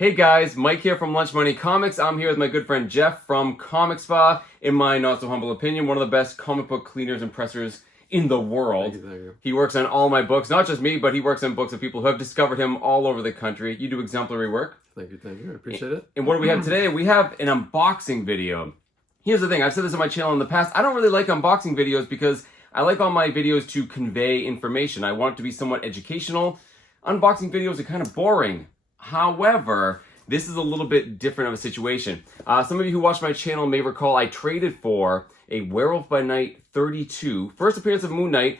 Hey guys, Mike here from Lunch Money Comics. I'm here with my good friend Jeff from Comic Spa. In my not so humble opinion, one of the best comic book cleaners and pressers in the world. Thank you. He works on all my books, not just me, but he works on books of people who have discovered him all over the country. You do exemplary work. Thank you. I appreciate it. And what do we have today? We have an unboxing video. Here's the thing, I've said this on my channel in the past, I don't really like unboxing videos because I like all my videos to convey information. I want it to be somewhat educational. Unboxing videos are kind of boring. However, this is a little bit different of a situation. Some of you who watch my channel may recall I traded for a Werewolf by Night 32, first appearance of Moon Knight,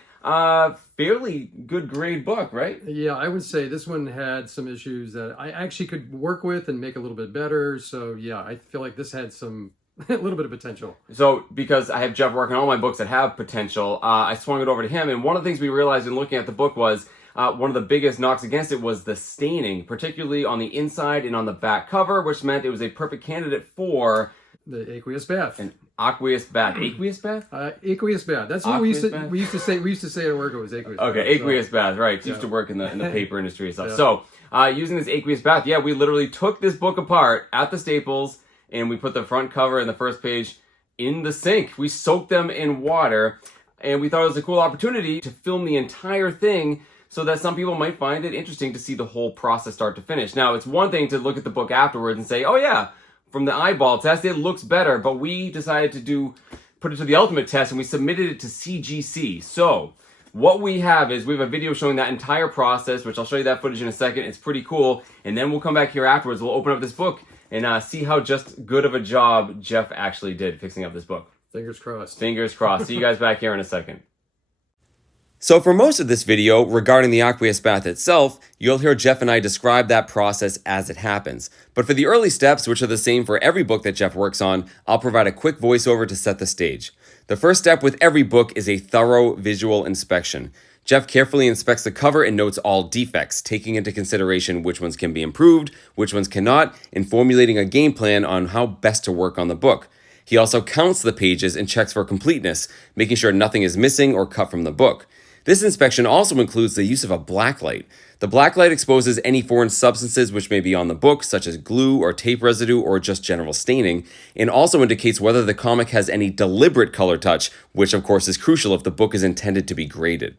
fairly good grade book, right? Yeah, I would say this one had some issues that I actually could work with and make a little bit better. So yeah, I feel like this had some a little bit of potential. So because I have Jeff working on all my books that have potential, I swung it over to him. And one of the things we realized in looking at the book was one of the biggest knocks against it was the staining, particularly on the inside and on the back cover, which meant it was a perfect candidate for the aqueous bath. An aqueous bath. Aqueous bath? Aqueous bath. That's what we used to say. We used to say at work it was aqueous. Okay, bath, aqueous bath. Right. Yeah. Used to work in the paper industry and stuff. Yeah. So using this aqueous bath, yeah, we literally took this book apart at the Staples and we put the front cover and the first page in the sink. We soaked them in water, and we thought it was a cool opportunity to film the entire thing so that some people might find it interesting to see the whole process start to finish. Now, it's one thing to look at the book afterwards and say, oh yeah, from the eyeball test, it looks better, but we decided to put it to the ultimate test and we submitted it to CGC. So what we have is we have a video showing that entire process, which I'll show you that footage in a second. It's pretty cool. And then we'll come back here afterwards. We'll open up this book and see how just good of a job Jeff actually did fixing up this book. Fingers crossed. Fingers crossed. See you guys back here in a second. So for most of this video regarding the aqueous bath itself, you'll hear Jeff and I describe that process as it happens. But for the early steps, which are the same for every book that Jeff works on, I'll provide a quick voiceover to set the stage. The first step with every book is a thorough visual inspection. Jeff carefully inspects the cover and notes all defects, taking into consideration which ones can be improved, which ones cannot, and formulating a game plan on how best to work on the book. He also counts the pages and checks for completeness, making sure nothing is missing or cut from the book. This inspection also includes the use of a blacklight. The blacklight exposes any foreign substances which may be on the book, such as glue or tape residue or just general staining, and also indicates whether the comic has any deliberate color touch, which of course is crucial if the book is intended to be graded.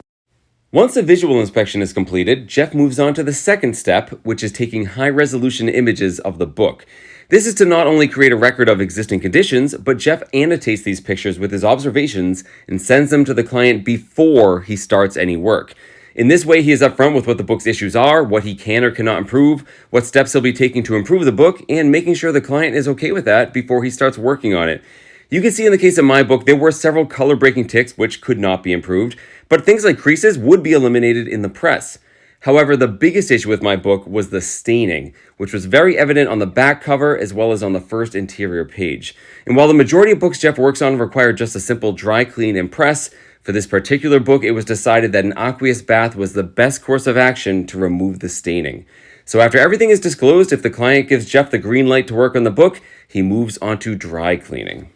Once the visual inspection is completed, Jeff moves on to the second step, which is taking high-resolution images of the book. This is to not only create a record of existing conditions, but Jeff annotates these pictures with his observations and sends them to the client before he starts any work. In this way, he is upfront with what the book's issues are, what he can or cannot improve, what steps he'll be taking to improve the book, and making sure the client is okay with that before he starts working on it. You can see in the case of my book, there were several color-breaking ticks which could not be improved, but things like creases would be eliminated in the press. However, the biggest issue with my book was the staining, which was very evident on the back cover as well as on the first interior page. And while the majority of books Jeff works on require just a simple dry clean and press, for this particular book it was decided that an aqueous bath was the best course of action to remove the staining. So after everything is disclosed, if the client gives Jeff the green light to work on the book, he moves on to dry cleaning.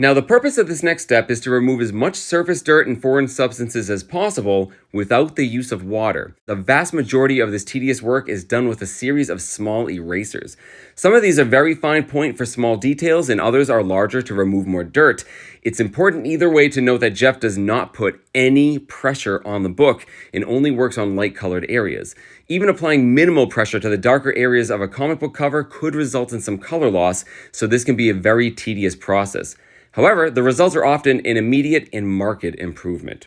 Now, the purpose of this next step is to remove as much surface dirt and foreign substances as possible without the use of water. The vast majority of this tedious work is done with a series of small erasers. Some of these are very fine point for small details and others are larger to remove more dirt. It's important either way to note that Jeff does not put any pressure on the book and only works on light colored areas. Even applying minimal pressure to the darker areas of a comic book cover could result in some color loss, so this can be a very tedious process. However, the results are often an immediate and marked improvement.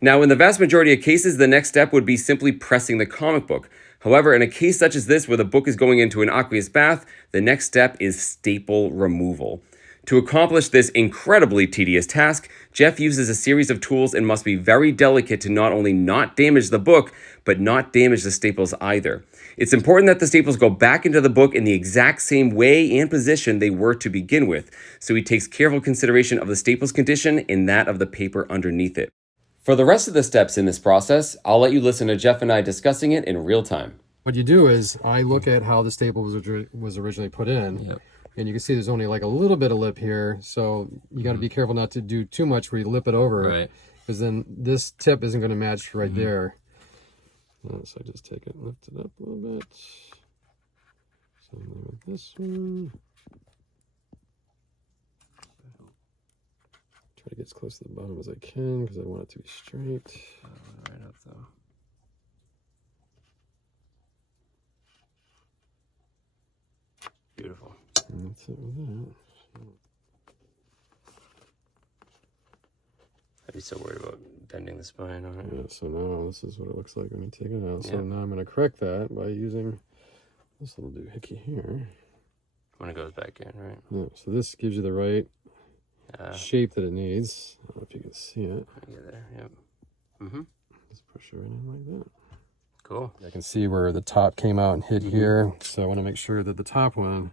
Now, in the vast majority of cases, the next step would be simply pressing the comic book. However, in a case such as this where the book is going into an aqueous bath, the next step is staple removal. To accomplish this incredibly tedious task, Jeff uses a series of tools and must be very delicate to not only not damage the book, but not damage the staples either. It's important that the staples go back into the book in the exact same way and position they were to begin with, so he takes careful consideration of the staples condition and that of the paper underneath it. For the rest of the steps in this process, I'll let you listen to Jeff and I discussing it in real time. What you do is I look at how the staple was originally put in. Yep. And you can see there's only like a little bit of lip here, so you got to be careful not to do too much where you lip it over, Right? Because then this tip isn't going to match right there. So I just take it, lift it up a little bit. Same thing with this one. Try to get as close to the bottom as I can because I want it to be straight. Right up though. Beautiful. And that's it with that. I'd be so worried about bending the spine on it. Yeah, so now this is what it looks like when you take it out. So Yep. now I'm going to correct that by using this little doohickey here. When it goes back in, right? Yeah, so this gives you the right shape that it needs. I don't know if you can see it. Yeah, there, yep. Mm-hmm. Just push it right in like that. Cool. I can see where the top came out and hit here. So I want to make sure that the top one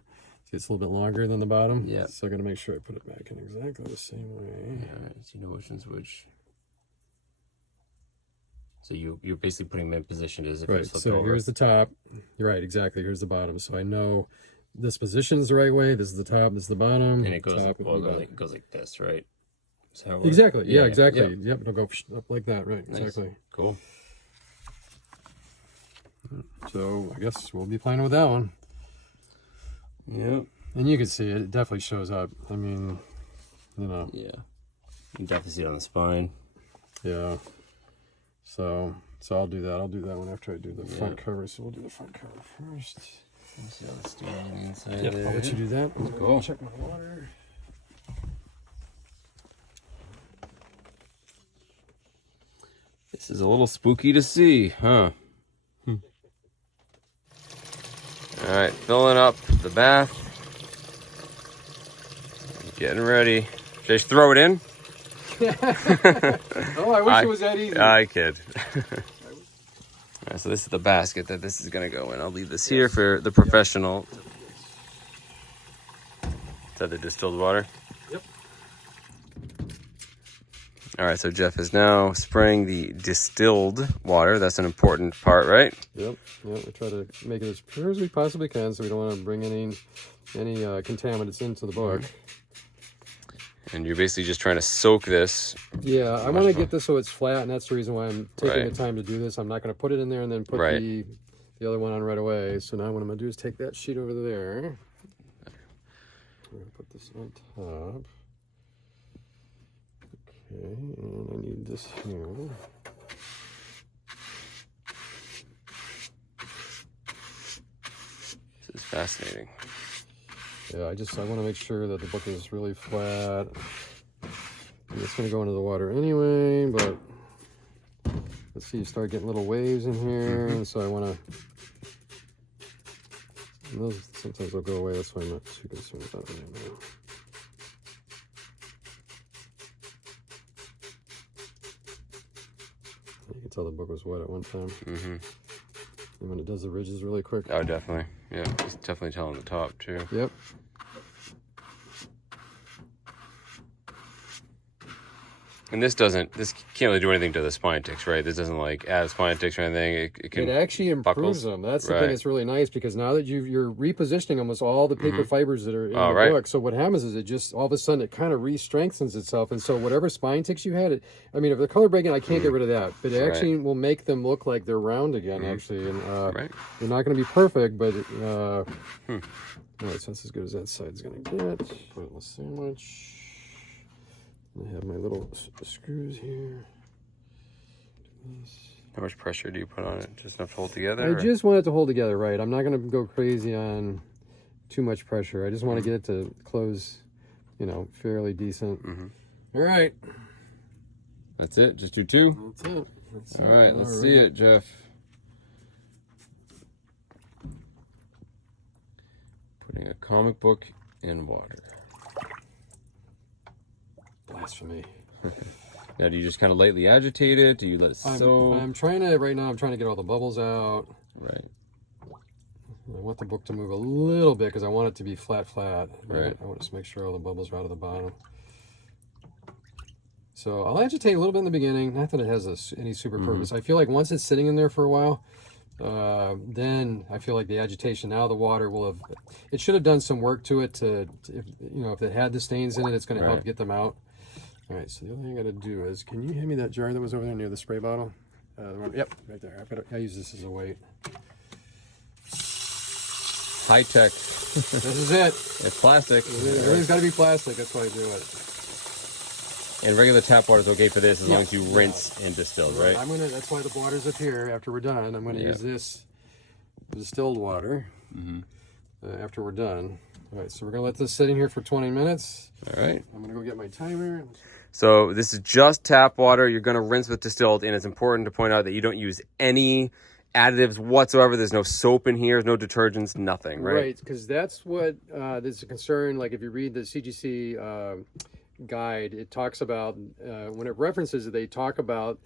gets a little bit longer than the bottom. Yeah. So I got to make sure I put it back in exactly the same way. All right, so you know which one's which. So you're basically putting them in position as if Right, you flipped so over. here's the top. You're right, exactly. Here's the bottom. So I know this position is the right way. This is the top, this is the bottom. And it goes, top, well, bottom. it goes like this, right? Is that how it works? Exactly. Yeah, exactly. Yep. Yep, it'll go up like that. Right, Nice. exactly. Cool. So I guess we'll be playing with that one. Yep. And you can see it definitely shows up. I mean, you know. Yeah. You can definitely see it on the spine. Yeah. So I'll do that. I'll do that one after I do the front cover. So we'll do the front cover first. Let's see how it's doing on the inside Yep, there. I'll let you do that. Cool. Check my water. This is a little spooky to see, huh? All right, filling up the bath. Getting ready. Should I just throw it in? Oh, I wish it was that easy. I kid. All right, so this is the basket that this is gonna go in. I'll leave this here for the professional. Is that the distilled water? Yep. All right, so Jeff is now spraying the distilled water. That's an important part, right? Yep. We try to make it as pure as we possibly can, so we don't want to bring any contaminants into the book. And you're basically just trying to soak this. Yeah, I want to get this so it's flat, and that's the reason why I'm taking Right. the time to do this. I'm not going to put it in there and then put Right. the other one on right away. So now what I'm going to do is take that sheet over there. I'm going to put this on top. Okay, and I need this here. This is fascinating. Yeah, I want to make sure that the book is really flat. And it's going to go into the water anyway, but let's see, you start getting little waves in here, and so I want to. Those sometimes they'll go away. That's why I'm not too concerned about it right now. You can tell the book was wet at one time. And when it does the ridges really quick. Oh, definitely. Yeah, it's definitely telling the top too. Yep. And this can't really do anything to the spine ticks, right? This doesn't like add spine ticks or anything. It can. It actually improves buckles. them. That's the Right. thing that's really nice, because now that you're repositioning almost all the paper fibers that are in the right. book. So what happens is it just all of a sudden it kind of re-strengthens itself, and so whatever spine ticks you had, I mean, if they're color breaking, I can't get rid of that, but it actually will make them look like they're round again. Actually, and Right. they're not going to be perfect, but all right, so that's as good as that side's going to get. Put it in the sandwich. I have my little screws here. How much pressure do you put on it? Just enough to hold together? I or- just want it to hold together, right? I'm not going to go crazy on too much pressure. I just want to get it to close, fairly decent. All right. That's it? Just do two? That's it. That's All right, let's see it, Jeff. Putting a comic book in water. Blasphemy. Now, do you just kind of lightly agitate it? Do you let it soak? I'm trying to get all the bubbles out. Right. I want the book to move a little bit because I want it to be flat. Right. I want to make sure all the bubbles are out of the bottom. So I'll agitate a little bit in the beginning. Not that it has any super purpose. I feel like once it's sitting in there for a while, then I feel like the agitation, now the water will have, it should have done some work to it if it had the stains in it, it's going to help get them out. All right, so the other thing I got to do is, can you hand me that jar that was over there near the spray bottle? Yep, right there. I use this as a weight. high tech. This is it. It's plastic. Everything's got to be plastic. That's why I do it. And regular tap water is okay for this as long as you rinse and distill, right? That's why the water's up here. After we're done, I'm gonna use this distilled water after we're done. All right, so we're gonna let this sit in here for 20 minutes. All right. I'm gonna go get my timer. So this is just tap water. You're gonna rinse with distilled, and it's important to point out that you don't use any additives whatsoever. There's no soap in here, no detergents, nothing, right? Right, because that's what there's a concern. Like if you read the CGC guide, it talks about when it references it, they talk about,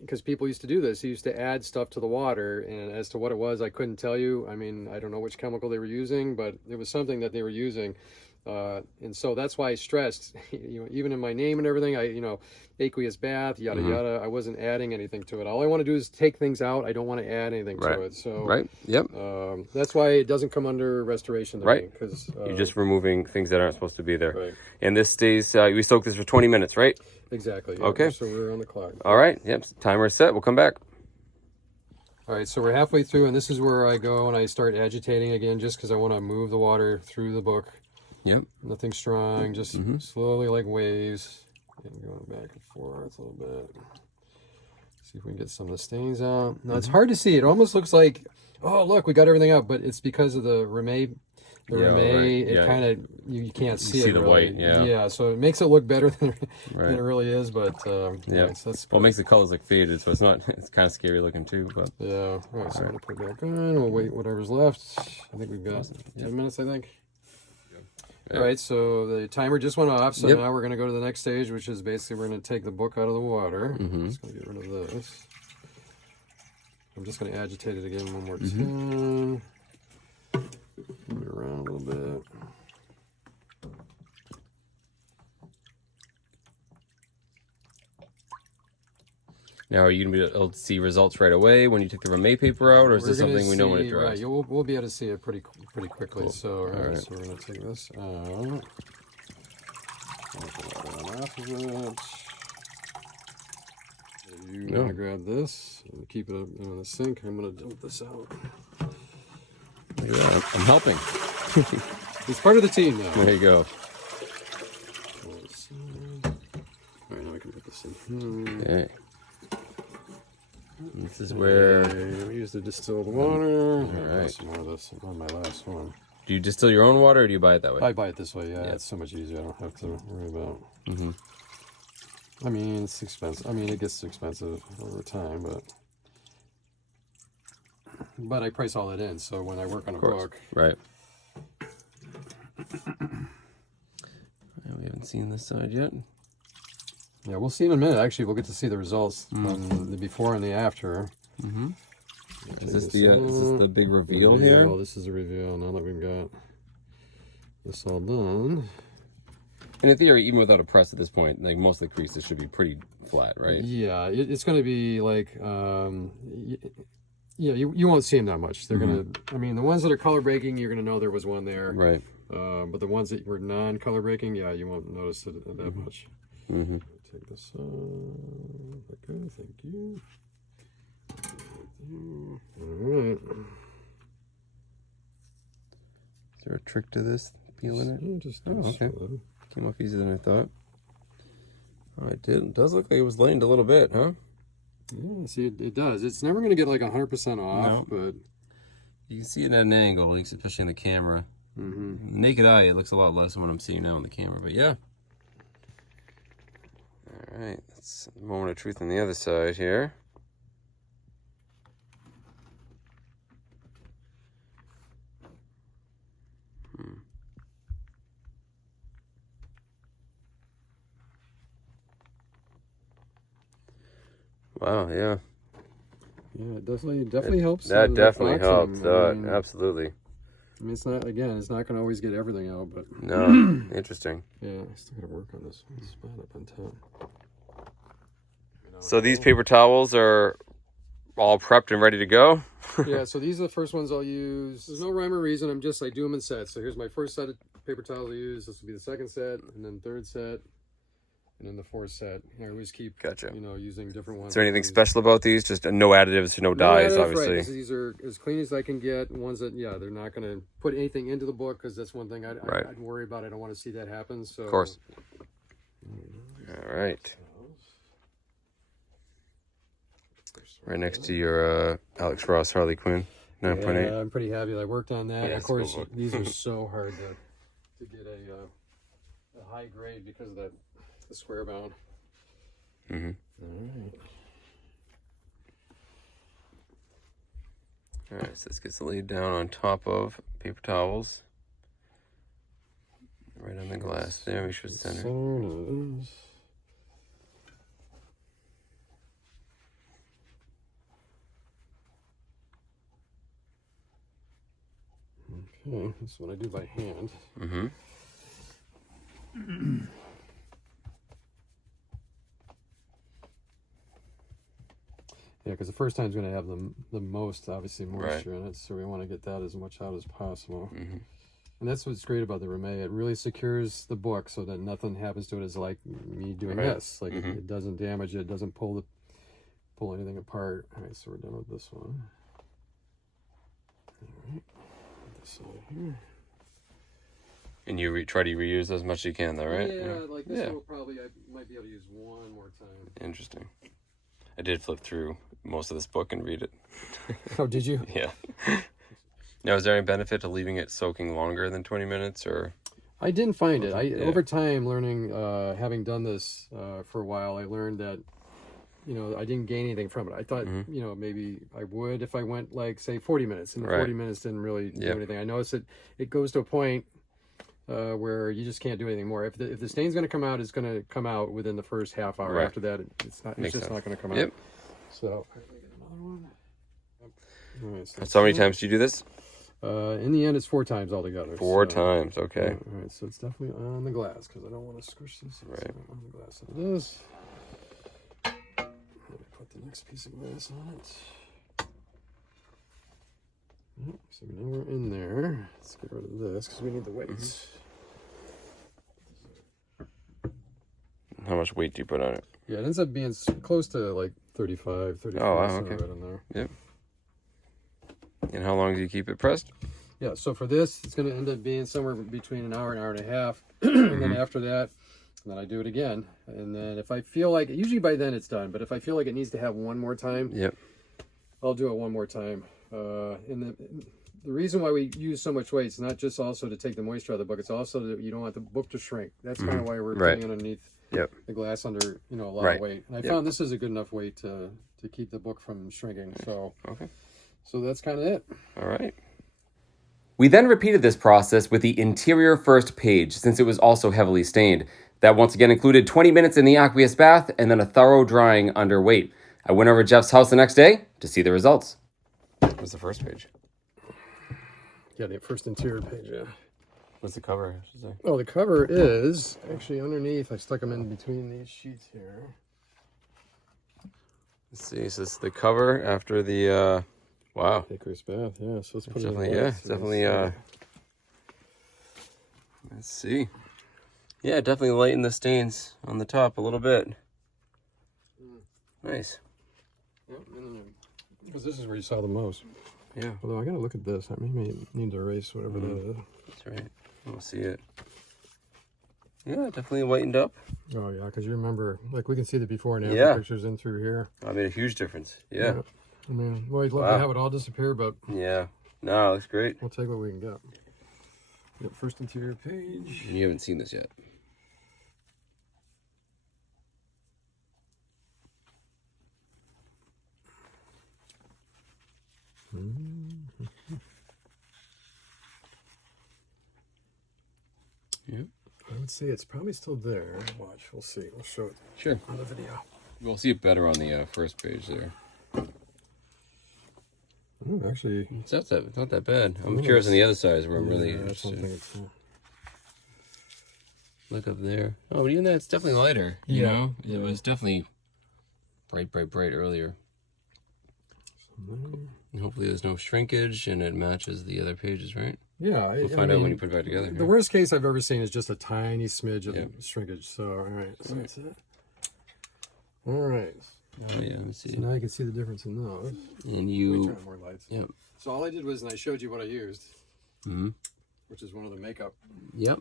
because people used to do this, they used to add stuff to the water, and as to what it was, I couldn't tell you. I mean, I don't know which chemical they were using, but it was something that they were using, and so that's why I stressed, even in my name and everything, aqueous bath, yada yada, I wasn't adding anything to it. All I want to do is take things out. I don't want to add anything to it. So Yep. That's why it doesn't come under restoration, because you're just removing things that aren't supposed to be there. Right. And this stays. We soak this for 20 minutes, right? Exactly. Yeah. Okay. So we're on the clock. All right. Yep. Timer is set. We'll come back. All right. So we're halfway through, and this is where I go and I start agitating again, just because I want to move the water through the book. Yep. Nothing strong, just slowly, like waves, and going back and forth a little bit. See if we can get some of the stains out. Now it's hard to see. It almost looks like, oh look, we got everything out, but it's because of the Ramey. It kind of you can't see it. The really. white, yeah. Yeah, so it makes it look better than it really is. But yeah, so that's well, it makes the colors like faded, so it's not. It's kind of scary looking too. But yeah. All right, so I'm gonna put it back on. We'll wait whatever's left. I think we've got 10 minutes. I think. All right, so the timer just went off, so now we're going to go to the next stage, which is basically we're going to take the book out of the water. Just going to get rid of this. I'm just going to agitate it again one more time. Move it around a little bit. now, are you going to be able to see results right away when you take the Ramey paper out, or is this something we know when it dries? Right, we'll be able to see it pretty quickly. Cool. So, all right, so we're going to take this out. Off of it. You're going to grab this and keep it up in the sink. I'm going to dump this out. Look at that. I'm helping. It's part of the team now. There you go. All right, now I can put this in. Okay. This is where we use the distilled water. All right. Some more of this on my last one. Do you distill your own water, or do you buy it that way? I buy it this way. Yeah, it's so much easier. I don't have to worry about. I mean, it's expensive. I mean, it gets expensive over time, but I price all that in. So when I work on a book, right. We haven't seen this side yet. Yeah, we'll see in a minute. Actually, we'll get to see the results on the before and the after. Is this the big reveal here? Oh, this is a reveal. Now that we've got this all done. And in theory, even without a press at this point, like most of the creases should be pretty flat, right? Yeah, it's going to be like, yeah, you won't see them that much. They're going to, I mean, the ones that are color breaking, you're going to know there was one there. Right. But the ones that were non-color breaking, yeah, you won't notice it that much. Take this off. Okay, thank you. All right. Is there a trick to this peeling it? Yeah, just okay. Came off easier than I thought. Oh, it did. It does look like it was lamed a little bit, huh? Yeah, see, it does. It's never going to get like 100% off, but you can see it at an angle, especially in the camera. Naked eye, it looks a lot less than what I'm seeing now on the camera, but yeah. All right, that's the moment of truth on the other side here. Wow, yeah. Yeah, it definitely helps. That definitely helps. Absolutely. I mean, it's not going to always get everything out, but no, interesting. Yeah, I still got to work on this spot up on top. So these paper towels are all prepped and ready to go. Yeah, so these are the first ones I'll use. There's no rhyme or reason. I do them in sets. So here's my first set of paper towels I use. This will be the second set, and then third set. And then the 4th set, I always keep, Gotcha. you know, using different ones. Is there anything special about these? Just no additives, no dyes, obviously. Right. These are as clean as I can get. Ones that, yeah, they're not going to put anything into the book, because that's one thing I'd worry about. I don't want to see that happen. So. Of course. All right. Right next to your Alex Ross Harley Quinn 9.8. Yeah, I'm pretty happy that I worked on that. Yeah, of course, cool these are so hard to get a high grade because of the square bound. Mm-hmm. All right, so this gets laid down on top of paper towels. Right on the glass there, we should center. Okay, this is what I do by hand. Mm-hmm. Yeah, because the first time is going to have the most, obviously, moisture in it, so we want to get that as much out as possible. Mm-hmm. And that's what's great about the Ramée. It really secures the book so that nothing happens to it. It's like me doing this. Like it doesn't damage it, doesn't pull anything apart. All right, so we're done with this one. All right, put this over here. And you try to reuse as much as you can, though, right? Yeah, like this one I might be able to use one more time. Interesting. I did flip through most of this book and read it. Oh, did you? Yeah. Now, is there any benefit to leaving it soaking longer than 20 minutes, or? I didn't find it. Over time, learning, having done this for a while, I learned that, you know, I didn't gain anything from it. I thought, you know, maybe I would if I went, like, say, 40 minutes, and the 40 minutes didn't really do anything. I noticed that it goes to a point where you just can't do anything more. If the stain's going to come out, it's going to come out within the first half hour. After that, it's just not going to come out. So, I get another one. All right, so how many times do you do this? In the end, it's 4 times altogether. 4 times, okay. All right, so it's definitely on the glass because I don't want to squish this. Right. So on the glass it is. Let me put the next piece of glass on it. Yep, so now we're in there. Let's get rid of this because we need the weights. How much weight do you put on it? Yeah, it ends up being close to like 35, 34. Oh, wow, okay. Right in there. Yep. And how long do you keep it pressed? Yeah, so for this, it's going to end up being somewhere between an hour and a half. And then after that, then I do it again. And then if I feel like, usually by then it's done, but if I feel like it needs to have one more time, I'll do it one more time. And the reason why we use so much weight is not just also to take the moisture out of the book, it's also that you don't want the book to shrink. That's kind of why we're putting underneath the glass under, you know, a lot of weight. And I found this is a good enough weight to keep the book from shrinking. So, so that's kind of it. All right. We then repeated this process with the interior first page, since it was also heavily stained. That once again included 20 minutes in the aqueous bath and then a thorough drying under weight. I went over to Jeff's house the next day to see the results. What was the first page? Yeah, the first interior page, What's the cover, I should say? Oh, the cover is actually underneath. I stuck them in between these sheets here. Let's see, so this is the cover after the, wow. Aqueous bath, yeah, so let's put definitely, it in. It's definitely, let's see. Yeah, definitely lighten the stains on the top a little bit. Nice. Yep, because this is where you saw the most. Yeah. Although I gotta look at this. I may need to erase whatever that is. That's right. We'll see it. Yeah, definitely lightened up. Oh yeah, because you remember, like we can see the before and after pictures in through here. I made a huge difference. Yeah. I mean, well, I'd love to have it all disappear, but yeah, no, it looks great. We'll take what we can get. Yep, first interior page. You haven't seen this yet. Yep. I would say it's probably still there. Watch, we'll see. We'll show it. Sure. On the video. We'll see it better on the first page there. Ooh, actually, it's not that bad. I'm curious on the other side is where I'm really interested. Look up there. Oh, but even that, it's definitely lighter. You know? It was definitely bright earlier. And hopefully there's no shrinkage and it matches the other pages, right? Yeah. We'll find out when you put it back together. The worst case I've ever seen is just a tiny smidge of shrinkage. So, all right. So that's it. All right. Oh, yeah, let's see. So now you can see the difference in those. And you... Turn on more lights. Yep. So all I did was, and I showed you what I used, which is one of the makeup. Yep.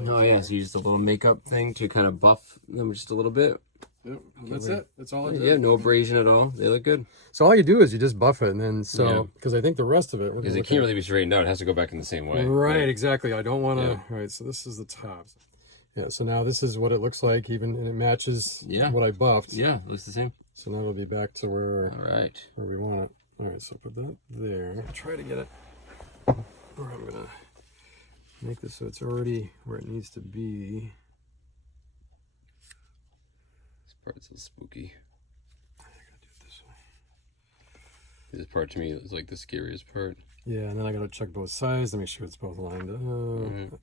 Oh, yeah, so you used a little makeup thing to kind of buff them just a little bit. Yep, that's it. That's all I did. Yeah, no abrasion at all. They look good. So all you do is you just buff it, and then because I think the rest of it... Because it can't really be straightened out. It has to go back in the same way. Right, exactly. I don't want to... All right, so this is the top. Yeah, so now this is what it looks like, even, and it matches what I buffed. Yeah, it looks the same. So now it'll be back to where we want it. All right, so put that there. I'm going to try to get it, or I'm going to make this so it's already where it needs to be. This part's so spooky. I gotta do it this way. This part to me is like the scariest part. Yeah, and then I gotta check both sides to make sure it's both lined up.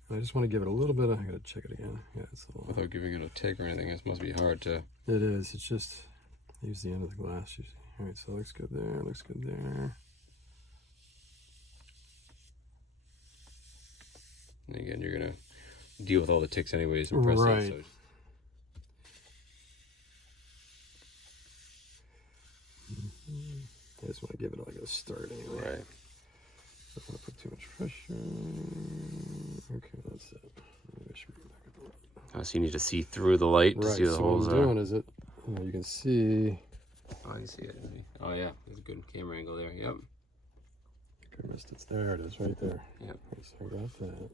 I just want to give it a little bit. I gotta check it again. Yeah, it's a little... Without giving it a tick or anything, this must be hard to... It is. It's just use the end of the glass. All right, so it looks good there. Looks good there. And again, you're gonna deal with all the ticks anyways and press right. it. So. I just want to give it like a start anyway. Right. I don't want to put too much pressure. Okay, that's it. Maybe I should bring it back up a little. Oh, so you need to see through the light to see the holes. What I'm doing is you can see. Oh, I can see it. Oh yeah, there's a good camera angle there. Yep. I missed it. There it is, right there. Yep. Okay, so I got that.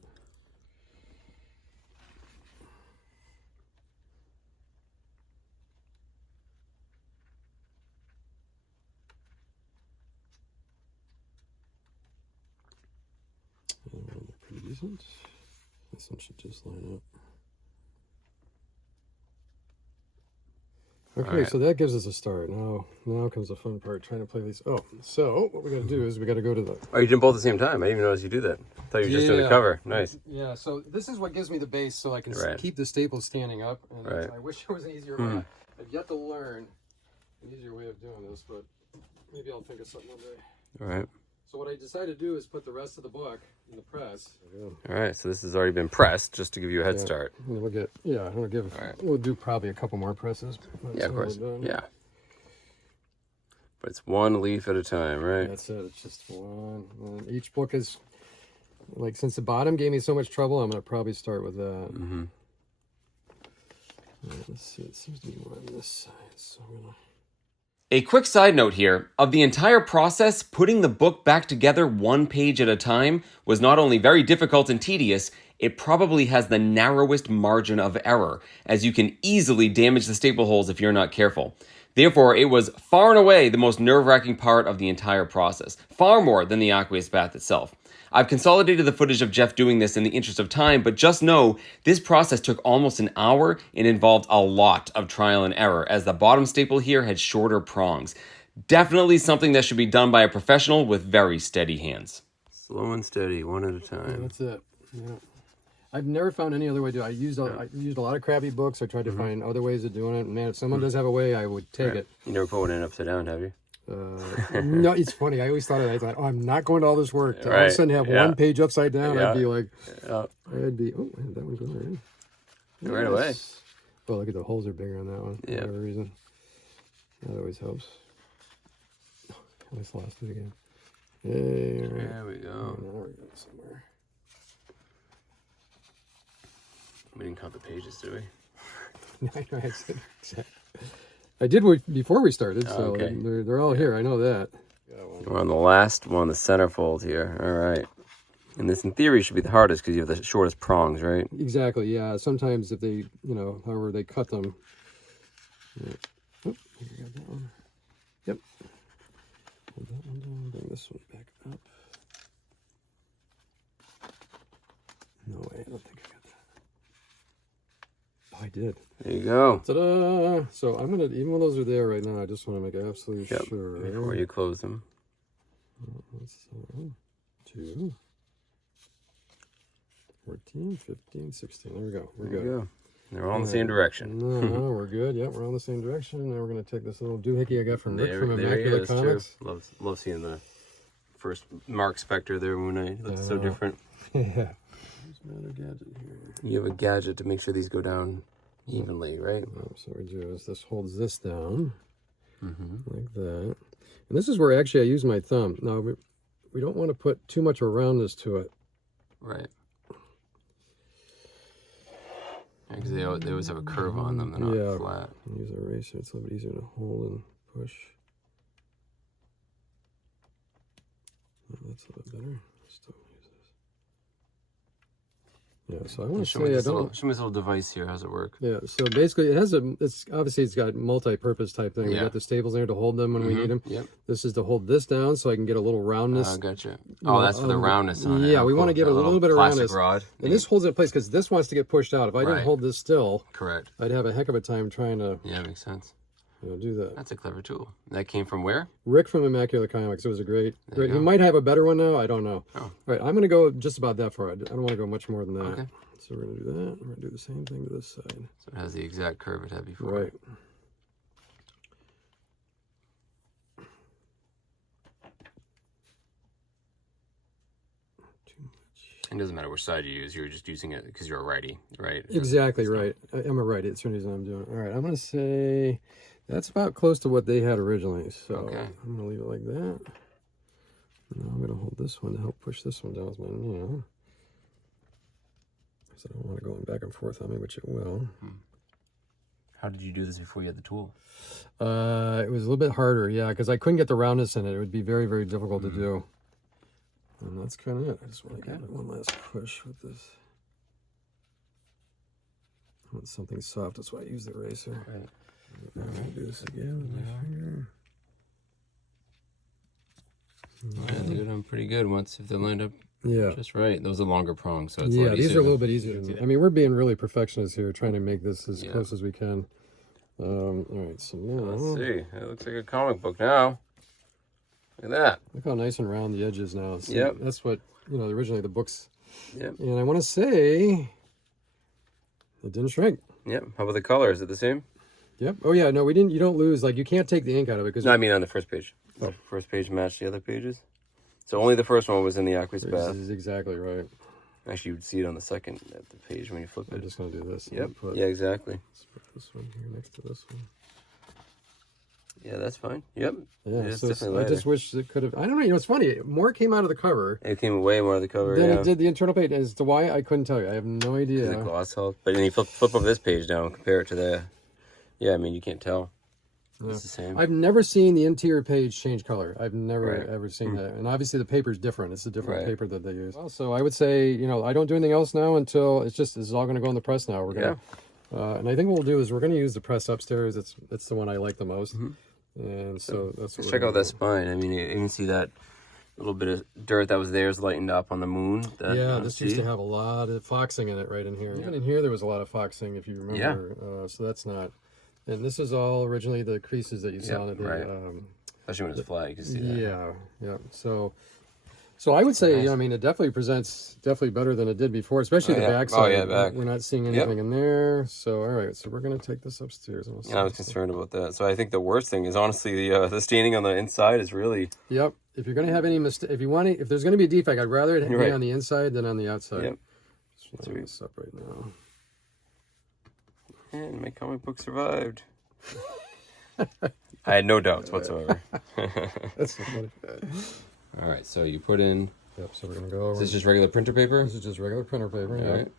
Pretty decent. This one should just line up. Okay, right. So that gives us a start. Now comes the fun part, trying to play these. Oh, so what we got to do is we got to go to the... Oh, you did both at the same time? I didn't even notice you do that. I thought you were just doing the cover. Nice. Yeah, so this is what gives me the base so I can keep the staples standing up. And I wish there was an easier way. I've yet to learn an easier way of doing this, but maybe I'll think of something one day. All right. So what I decided to do is put the rest of the book in the press. All right, so this has already been pressed just to give you a head start. And we'll get, I'm gonna give. We'll do probably a couple more presses. Yeah, of course. Yeah. But it's one leaf at a time, right? That's it. It's just one. And each book is like, since the bottom gave me so much trouble, I'm gonna probably start with that. All right, let's see. It seems to be more on this side, so I'm gonna. A quick side note here, of the entire process, putting the book back together one page at a time was not only very difficult and tedious, it probably has the narrowest margin of error, as you can easily damage the staple holes if you're not careful. Therefore, it was far and away the most nerve-wracking part of the entire process, far more than the aqueous bath itself. I've consolidated the footage of Jeff doing this in the interest of time, but just know this process took almost an hour and involved a lot of trial and error, as the bottom staple here had shorter prongs. Definitely something that should be done by a professional with very steady hands. Slow and steady, one at a time. Yeah, that's it. Yeah. I've never found any other way to do it. I used a lot of crappy books. I tried to find other ways of doing it. And man, if someone does have a way, I would take it. You never put one in upside down, have you? No, it's funny. I always thought of that. I thought, I'm not going to all this work to all of a sudden have one page upside down. I'd be like, I'd be, oh, that one's going right. Right away. Oh, look at the holes are bigger on that one. Yeah. For whatever reason. That always helps. I almost lost it again. Hey, right. There we go. Oh, now we're going somewhere. We didn't count the pages, did we? I did before we started, so they're all here. I know that. We're on the last one, the centerfold here. All right. And this, in theory, should be the hardest because you have the shortest prongs, right? Exactly, yeah. Sometimes if they, however they cut them. Yeah. Oh, I got that one. Yep. Hold that one down, bring this one back up. No way, I don't think I got that. Oh, I did. There you go. Ta-da! So I'm going to, even when those are there right now, I just want to make absolutely sure. Before you close them. 2, 14, 15, 16. There we go. We're There good. you go. They're all in the same direction. No, we're good. Yep, we're all in the same direction. Now we're going to take this little doohickey I got from Rick from Immaculate Comics. Love seeing the first Mark Spector there, Moon Knight. It looks so different. Yeah. There's another gadget here. You have a gadget to make sure these go down evenly, right? So what we do is this holds this down like that. And this is where actually I use my thumb. Now, we don't want to put too much roundness to it. Right. Because they always have a curve on them. They're not flat. Use an eraser. It's a little bit easier to hold and push. Oh, that's a little bit better. Still use this. Yeah, so I want to say I don't... Show me this little device here. How's it work? Yeah, so basically it has it's obviously it's got multi-purpose type thing. We got the staples there to hold them when we need them. Yep. This is to hold this down so I can get a little roundness. Gotcha. Oh, that's for the roundness on it. Yeah, we want to get a little bit of roundness. Rod. And this holds it in place because this wants to get pushed out. If I didn't hold this still, correct, I'd have a heck of a time trying to makes sense. Do that. That's a clever tool. That came from where? Rick from Immaculate Comics. It was a great. He might have a better one now. I don't know. Oh. All right, I'm going to go just about that far. I don't want to go much more than that. Okay. So we're going to do that. We're going to do the same thing to this side. So it has the exact curve it had before. Right. It doesn't matter which side you use. You're just using it because you're a righty, right? Exactly right. I'm a righty. That's the reason I'm doing it. All right, I'm going to say that's about close to what they had originally. So I'm going to leave it like that. Now I'm going to hold this one to help push this one down with my nail. Because I don't want it going back and forth on me, which it will. How did you do this before you had the tool? It was a little bit harder, yeah, because I couldn't get the roundness in it. It would be very, very difficult to do. And that's kind of it. I just want to give it one last push with this. I want something soft. That's why I use the eraser. Right. I'm going to do this again with my finger. I think they're doing pretty good once if they lined up just right. Those are longer prongs, so it's these are a little bit easier. I mean, we're being really perfectionists here, trying to make this as close as we can. All right, so now let's see. It looks like a comic book now. Look at that. Look how nice and round the edge is now. So that's what originally the books. Yep. And I want to say it didn't shrink. Yep. How about the color? Is it the same? Yep. Oh yeah. No, we didn't. You don't lose. Like you can't take the ink out of it because. No, I mean on the first page. The first page matched the other pages. So only the first one was in the aqueous bath. This is exactly right. Actually, you would see it on the second at the page when you flip it. I'm just going to do this. Yep. Yeah, exactly. Let's put this one here next to this one. Yeah, that's fine. Yep. Yeah, so I just wish it could have. I don't know. It's funny. More came out of the cover. It came way more of the cover. Than it did the internal page. As to why, I couldn't tell you. I have no idea. The gloss help. But then you flip over this page now and compare it to the. Yeah, I mean you can't tell. It's the same. I've never seen the interior page change color. I've never ever seen that. And obviously the paper's different. It's a different paper that they use. So I would say, I don't do anything else now until this is all going to go in the press now. We're gonna, and I think what we'll do is we're going to use the press upstairs. It's the one I like the most. And so that's what let's check out that spine. I mean, you can see that little bit of dirt that was there is lightened up on the moon. This used to have a lot of foxing in it right in here. Even in here there was a lot of foxing, if you remember. So that's not. And this is all originally the creases that you saw in it. Especially when it's flat, you can see that. Yeah. So I would say, I mean, it definitely presents better than it did before, especially the back side. Back. We're not seeing anything in there. So, all right. So we're going to take this upstairs. And I was concerned about that. So I think the worst thing is honestly the staining on the inside is really. Yep. If you're going to have any mistake, if there's going to be a defect, I'd rather it be on the inside than on the outside. Yep. Let's rig this up right now. And my comic book survived. I had no doubts whatsoever. That's so funny. All right, so you put in. Yep. So we're gonna go over. Is this just regular printer paper? This is just regular printer paper. All right.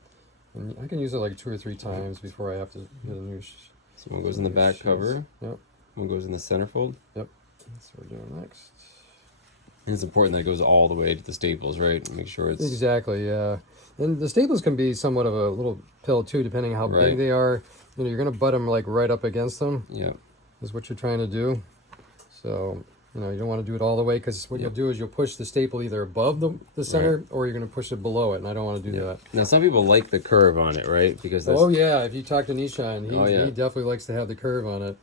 And I can use it like 2 or 3 times before I have to get a new. So one goes in the back cover. Yep. One goes in the centerfold. Yep. That's what we're doing next. And it's important that it goes all the way to the staples, right? Make sure it's exactly. Yeah. And the staples can be somewhat of a little pill too, depending how big they are. You're gonna butt them like right up against them. Yeah. Is what you're trying to do. So you don't want to do it all the way because what you'll do is you'll push the staple either above the center or you're gonna push it below it, and I don't want to do that. Now some people like the curve on it, right? Because oh yeah, if you talk to Nishan, he definitely likes to have the curve on it.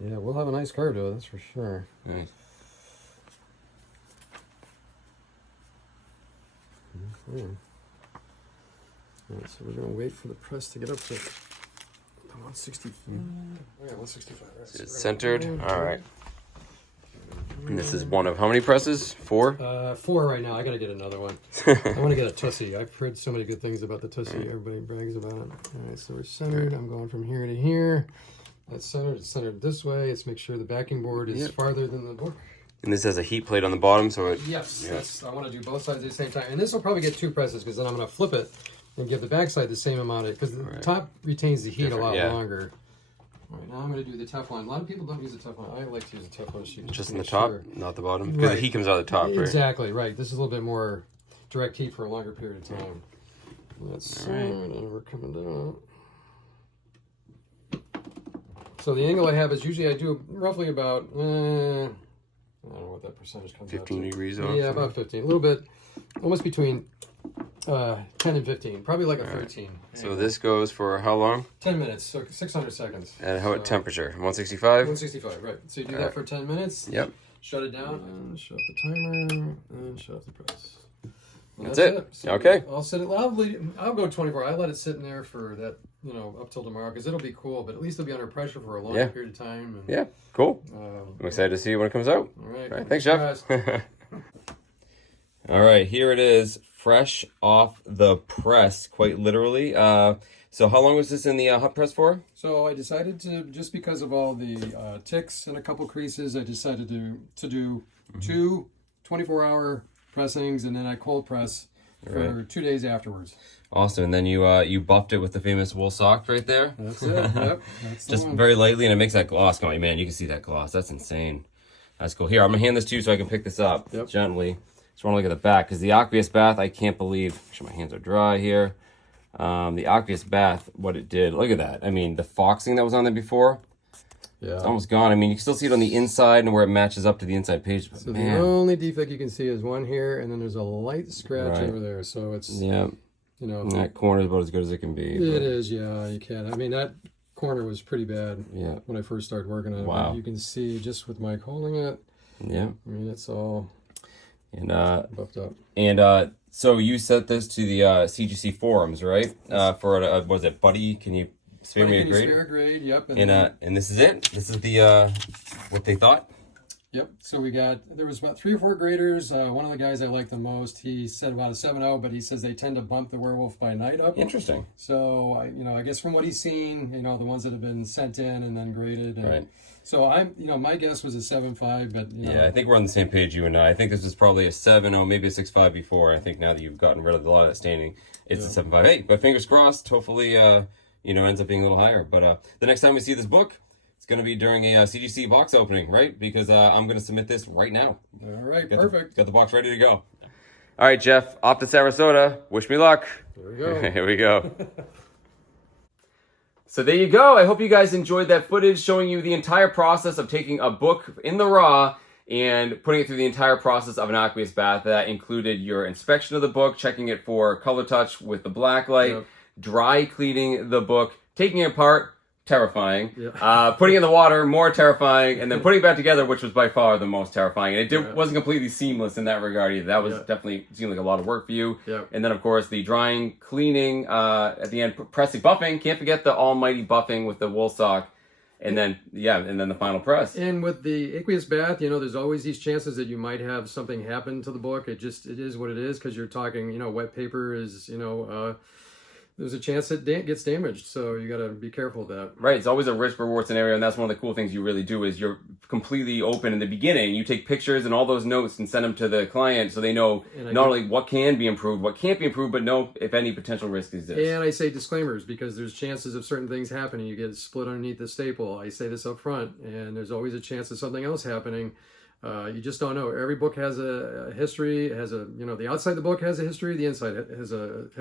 Yeah, we'll have a nice curve to it, that's for sure. Nice. Okay. All right, so we're going to wait for the press to get up to 165. Oh, yeah, 165. Right, it's centered. All right. And this is one of how many presses? 4? 4 right now. I gotta get another one. I want to get a Tussie. I've heard so many good things about the Tussie. Everybody brags about it. All right, so we're centered. I'm going from here to here. That's centered. It's centered this way. Let's make sure the backing board is farther than the book. And this has a heat plate on the bottom, so it... Yes, that's, I want to do both sides at the same time. And this will probably get 2 presses, because then I'm going to flip it and give the back side the same amount of... Because the top retains the heat a lot longer. All right, now I'm going to do the Teflon. A lot of people don't use a Teflon. I like to use a Teflon sheet. Just in the top, not the bottom? Because the heat comes out of the top, right? Exactly, right. This is a little bit more direct heat for a longer period of time. That's right. And we're coming down. So the angle I have is usually I do roughly about, I don't know what that percentage comes 15 out to. degrees off? Yeah, about 15. A little bit, almost between 10 and 15. Probably like a 13. So this goes for how long? 10 minutes, so 600 seconds. And how temperature? 165? 165, right. So you do that for 10 minutes. Yep. Shut it down, and shut off the timer, and shut off the press. That's it. So okay. I'll set it. I'll go 24. I let it sit in there for that, up till tomorrow, because it'll be cool. But at least it'll be under pressure for a long period of time. And, yeah, cool. I'm excited to see when it comes out. All right. All right, thanks, Jeff. All right, here it is, fresh off the press, quite literally. So how long was this in the hot press for? So I decided to, just because of all the ticks and a couple creases, I decided to do 2 24-hour pressings, and then I cold press for 2 days afterwards. Awesome. And then you buffed it with the famous wool sock right there. That's it. Yep. That's just very lightly, and it makes that gloss come out. Man, you can see that gloss. That's insane. That's cool. Here, I'm gonna hand this to you so I can pick this up gently. Just want to look at the back, because the aqueous bath, I can't believe. Make sure my hands are dry here. The aqueous bath, what it did. Look at that. I mean, the foxing that was on there before. Yeah. It's almost gone. I mean, you can still see it on the inside and where it matches up to the inside page. But so the only defect you can see is one here, and then there's a light scratch over there. So it's, that corner is about as good as it can be. It is, yeah. You can't. I mean, that corner was pretty bad when I first started working on it. Wow. But you can see just with Mike holding it. Yeah. I mean, it's all buffed up. And so you sent this to the CGC forums, right? For was it Buddy? Can you spare me a grade? Spare a grade, yep. And this is it. This is the what they thought. Yep. So there was about 3 or 4 graders. One of the guys I liked the most, he said about a 7.0, but he says they tend to bump the Werewolf by night up. Interesting. So I guess from what he's seen, the ones that have been sent in and then graded. And, right. So my guess was a 7.5, but yeah, I think we're on the same page, you and I. I think this was probably a 7.0, maybe a 6.5 before. I think now that you've gotten rid of a lot of that staining, it's a 7.5. Hey, but fingers crossed. Hopefully, ends up being a little higher. But the next time we see this book, it's going to be during a CGC box opening, right? Because I'm going to submit this right now. All right, perfect. Got the box ready to go. All right, Jeff, off to Sarasota. Wish me luck. There we go. Here we go. So there you go. I hope you guys enjoyed that footage showing you the entire process of taking a book in the raw and putting it through the entire process of an aqueous bath. That included your inspection of the book, checking it for color touch with the black light, dry cleaning the book, taking it apart, terrifying, putting it in the water, more terrifying, and then putting it back together, which was by far the most terrifying. And it wasn't completely seamless in that regard either. That was definitely seemed like a lot of work for you. And then, of course, the drying, cleaning, at the end, pressing, buffing. Can't forget the almighty buffing with the wool sock. And then, and then the final press. And with the aqueous bath, there's always these chances that you might have something happen to the book. It is what it is, because you're talking, wet paper is, there's a chance it gets damaged, so you got to be careful of that. Right, it's always a risk-reward scenario, and that's one of the cool things you really do is you're completely open in the beginning. You take pictures and all those notes and send them to the client so they know not only what can be improved, what can't be improved, but know if any potential risk exists. And I say disclaimers, because there's chances of certain things happening. You get split underneath the staple. I say this up front, and there's always a chance of something else happening. You just don't know. Every book has a history, the outside of the book has a history, the inside has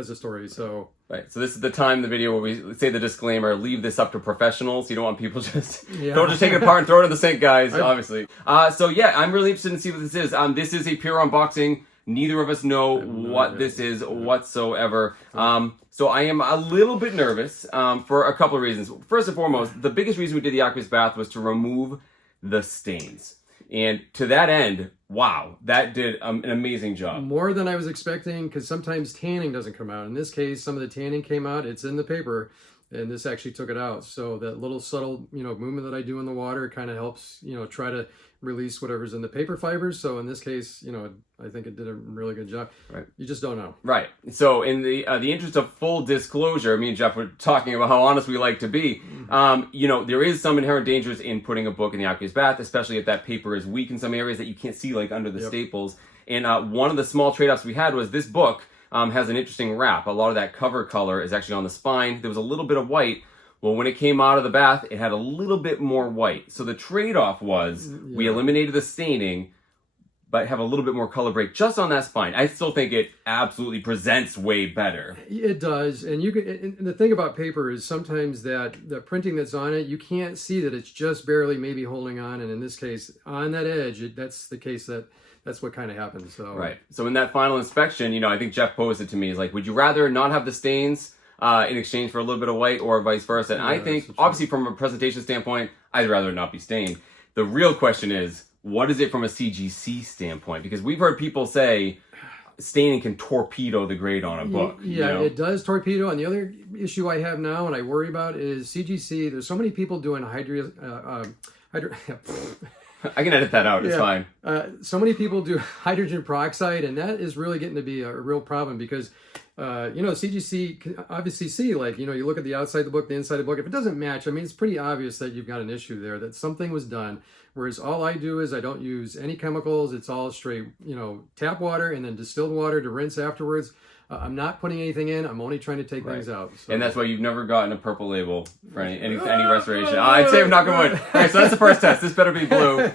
a story. So right. So this is the time in the video where we say the disclaimer, leave this up to professionals. You don't want people don't just take it apart and throw it in the sink, guys, obviously. So yeah, I'm really interested to see what this is. This is a pure unboxing. Neither of us know what this is whatsoever. So I am a little bit nervous for a couple of reasons. First and foremost, the biggest reason we did the aqueous bath was to remove the stains. And to that end, wow, that did an amazing job. More than I was expecting, because sometimes tanning doesn't come out. In this case, some of the tanning came out. It's in the paper. and this actually took it out. So that little subtle, movement that I do in the water kind of helps, try to release whatever's in the paper fibers. So in this case, I think it did a really good job. Right. You just don't know. Right. So in the interest of full disclosure, me and Jeff were talking about how honest we like to be. There is some inherent dangers in putting a book in the aqueous bath, especially if that paper is weak in some areas that you can't see, like under the staples. And one of the small trade-offs we had was this book has an interesting wrap. A lot of that cover color is actually on the spine. There was a little bit of white. Well, when it came out of the bath, it had a little bit more white. So the trade-off was we eliminated the staining, but have a little bit more color break just on that spine. I still think it absolutely presents way better. It does. And and the thing about paper is sometimes that the printing that's on it, you can't see that it's just barely maybe holding on. And in this case, on that edge, that's the case that's what kind of happens. So right. So in that final inspection, I think Jeff posed it to me. He's like, would you rather not have the stains in exchange for a little bit of white or vice versa? And I think, obviously, from a presentation standpoint, I'd rather not be stained. The real question is, what is it from a CGC standpoint? Because we've heard people say staining can torpedo the grade on a book. Yeah, it does torpedo. And the other issue I have now and I worry about is CGC. There's so many people doing I can edit that out. It's fine. So many people do hydrogen peroxide, and that is really getting to be a real problem because, CGC can obviously see, like, you look at the outside of the book, the inside of the book. If it doesn't match, I mean, it's pretty obvious that you've got an issue there, that something was done. Whereas all I do is I don't use any chemicals. It's all straight, tap water and then distilled water to rinse afterwards. I'm not putting anything in. I'm only trying to take things out. So. And that's why you've never gotten a purple label for any restoration. I'd say knock on wood. All right, so that's the first test. This better be blue.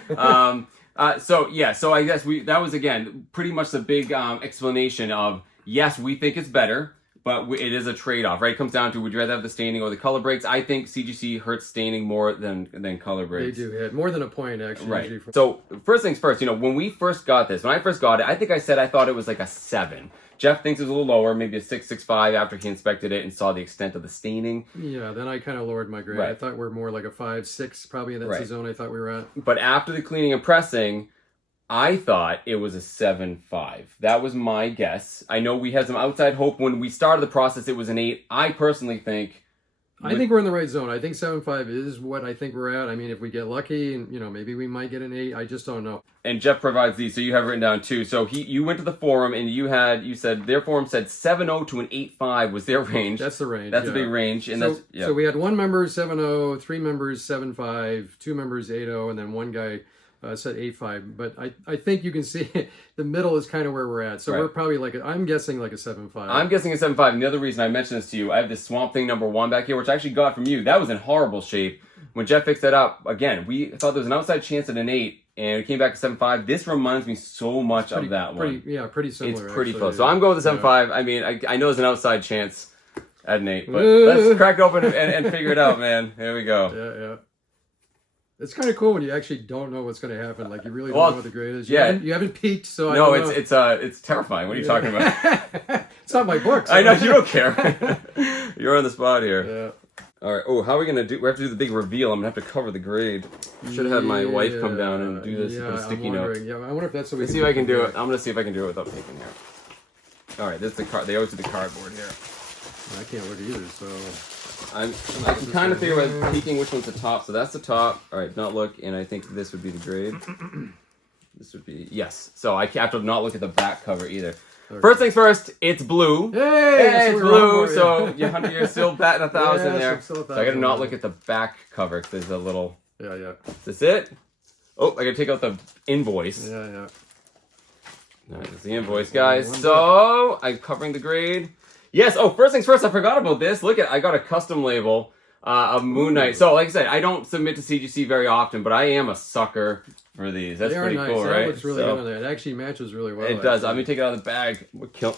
So I guess that was, again, pretty much the big explanation of, yes, we think it's better, but it is a trade-off, right? It comes down to, would you rather have the staining or the color breaks? I think CGC hurts staining more than color breaks. They do hit more than a point, actually. Right. So first things first, when I first got it, I think I said I thought it was like a 7. Jeff thinks it was a little lower, maybe a 6.65 after he inspected it and saw the extent of the staining. Yeah, then I kind of lowered my grade. Right. I thought we're more like a 5.6, probably. That's the zone I thought we were at. But after the cleaning and pressing, I thought it was a 7.5. That was my guess. I know we had some outside hope when we started the process. It was an 8. I personally think. I think we're in the right zone. I think 7.5 is what I think we're at. I mean, if we get lucky, and maybe we might get an 8. I just don't know. And Jeff provides these, so you have written down too. So you went to the forum and you said their forum said 7.0 to an 8.5 was their range. That's the range. That's a big range, and so we had one member 7.0, 3 members 7.5, 2 members 8.0, and then one guy said 8.5. But I think you can see the middle is kind of where we're at. So we're probably I'm guessing like a 7.5. I'm guessing a 7.5. And the other reason I mentioned this to you, I have this Swamp Thing #1 back here, which I actually got from you. That was in horrible shape. When Jeff fixed that up, again, we thought there was an outside chance at an 8, and it came back to 7.5. This reminds me so much of that one. Pretty similar. It's pretty close. So I'm going with the 7.5. I mean, I know there's an outside chance at an 8, but let's crack it open and figure it out, man. Here we go. Yeah. It's kind of cool when you actually don't know what's going to happen. Like, you really don't know what the grade is. You haven't peeked, so I don't know. It's terrifying. What are you talking about? It's not my book. So I know, you don't care. You're on the spot here. Yeah. All right. Oh, how are we going to do? We have to do the big reveal. I'm going to have to cover the grade. Should have had my wife come down and do this with a sticky note. Yeah, I wonder if that's what we Let's see if I can do it. I'm going to see if I can do it without taking here. All right. This is the card. They always do the cardboard here. I can't look either, so... I can kind of figure out peeking which one's the top. So that's the top. All right, not look, and I think this would be the grade. This would be, yes. So I have to not look at the back cover either. Okay. First things first, it's blue. Hey, it's blue. So you're still batting 1,000 there. So I got to not look at the back cover because there's a little. Yeah. Is this it? Oh, I got to take out the invoice. Yeah. All right, that's the invoice, guys. So I'm covering the grade. Yes. Oh, first things first. I forgot about this. Look I got a custom label of Moon Knight. So, like I said, I don't submit to CGC very often, but I am a sucker for these. That's pretty cool, right? That looks really good on there. It actually matches really well. It does. Let me take it out of the bag.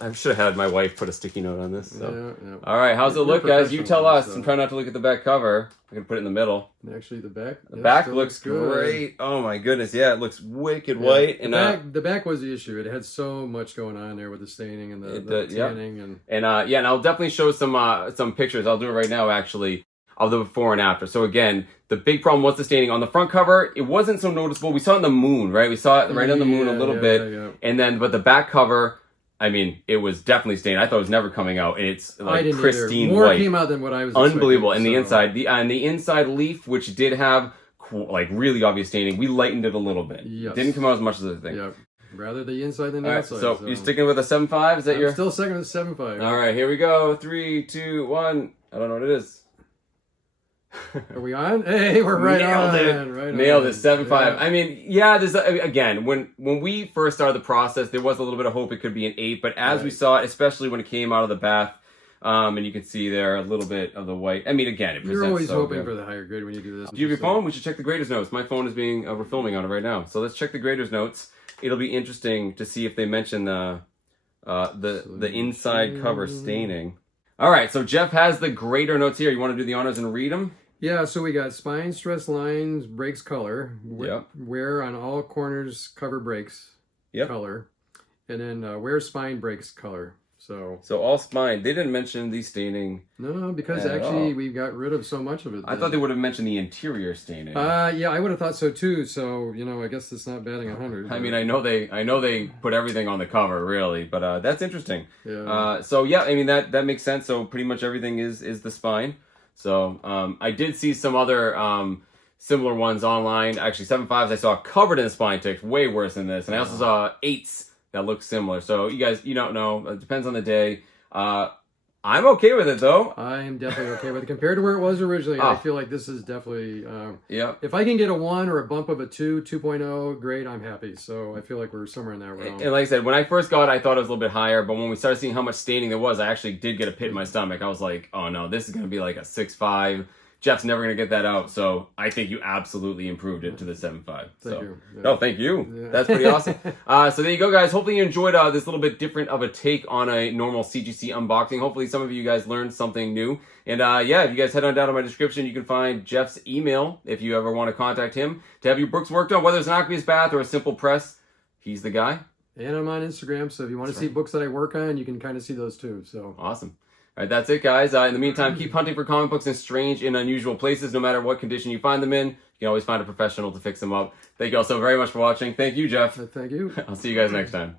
I should have had my wife put a sticky note on this. So. Yeah. All right. How's it look, guys? You tell us. And try not to look at the back cover. I'm gonna put it in the middle. And actually, the back. The back looks great. Oh my goodness. Yeah, it looks wicked white. The back was the issue. It had so much going on there with the staining and the tanning and I'll definitely show some pictures. I'll do it right now, actually, of the before and after. So again, the big problem was the staining on the front cover. It wasn't so noticeable. We saw it in the moon, right? We saw it right on the moon a little bit, and then but the back cover. I mean, it was definitely stained. I thought it was never coming out. It's I like didn't pristine either. More white. came out than what I was Unbelievable. And expecting, the inside leaf, which did have like really obvious staining, we lightened it a little bit. Yes. Didn't come out as much as I think. Yep. Rather the inside than the All right, outside. so you sticking with a 7.5? Is that I'm still second with 7.5. All right, here we go. 3, 2, 1. I don't know what it is. Are we on? Hey, we're right on. Nailed it. 7.5. Yeah. I mean, yeah. There's again when we first started the process, there was a little bit of hope it could be an 8, but as we saw it, especially when it came out of the bath, and you can see there a little bit of the white. I mean, again, it presents. You're always so hoping good. for the higher grade when you do this. Do you have your phone? We should check the grader's notes. My phone is being we're filming on it right now, so let's check the grader's notes. It'll be interesting to see if they mention the inside cover staining. All right, so Jeff has the grader notes here. You want to do the honors and read them? Yeah, so we got spine stress lines, breaks color. Yep. Wear on all corners, cover breaks color. And then wear spine breaks color. So all spine. They didn't mention the staining. No, because actually we got rid of so much of it. I thought they would have mentioned the interior staining. Yeah, I would have thought so too. So, I guess it's not batting 100. I mean, I know they put everything on the cover, really, but that's interesting. Yeah. So yeah, I mean that makes sense. So pretty much everything is the spine. So I did see some other similar ones online. Actually, 7.5s I saw covered in spine ticks, way worse than this. And I also saw 8s that look similar. So you guys, you don't know. It depends on the day. I'm okay with it though. I am definitely okay with it. Compared to where it was originally, I feel like this is definitely... yeah. If I can get a 1 or a bump of a 2, 2.0, great, I'm happy. So I feel like we're somewhere in that realm. And like I said, when I first got it, I thought it was a little bit higher. But when we started seeing how much staining there was, I actually did get a pit in my stomach. I was like, oh no, this is going to be like a 6.5. Jeff's never going to get that out. So I think you absolutely improved it to the 7.5. Thank you. Yeah. No, thank you. Yeah. That's pretty awesome. So there you go, guys. Hopefully you enjoyed this little bit different of a take on a normal CGC unboxing. Hopefully some of you guys learned something new. And yeah, if you guys head on down to my description, you can find Jeff's email if you ever want to contact him to have your books worked on, whether it's an aqueous bath or a simple press. He's the guy. And I'm on Instagram, so if you want to see books that I work on, you can kind of see those too. So awesome. All right, that's it, guys. In the meantime, keep hunting for comic books in strange and unusual places. No matter what condition you find them in, you can always find a professional to fix them up. Thank you all so very much for watching. Thank you, Jeff. thank you. I'll see you guys next time.